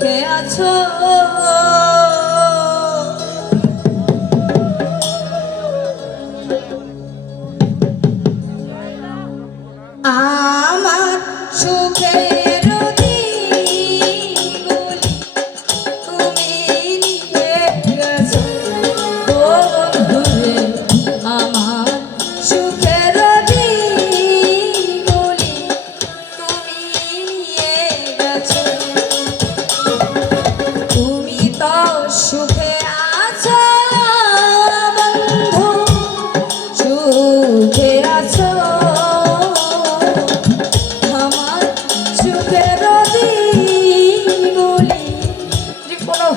হে আছো?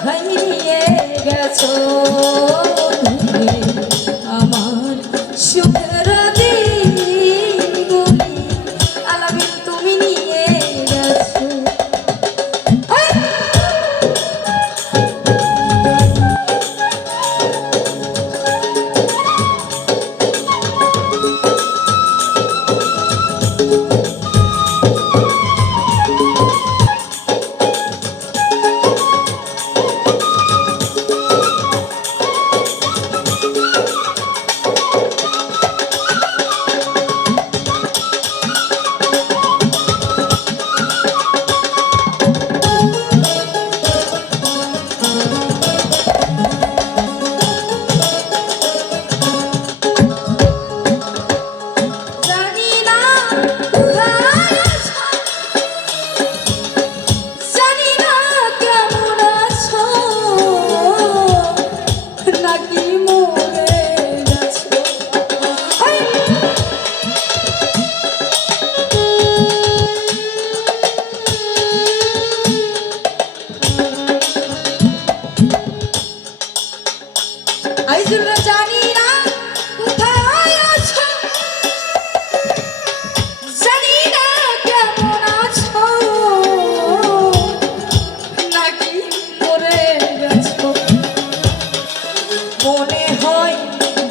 হারিয়ে গেছো।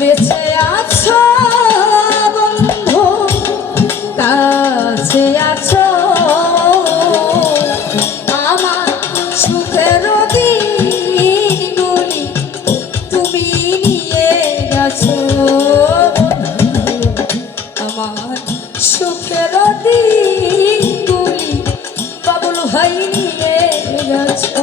বেঁচে আছো বন্ধু, কাছে আছো। আমার সুখের দিনগুলি তুমি নিয়ে গেছো আমার সুখের দিনগুলি বাবুল ভাই নিয়ে গেছো।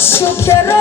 সুখের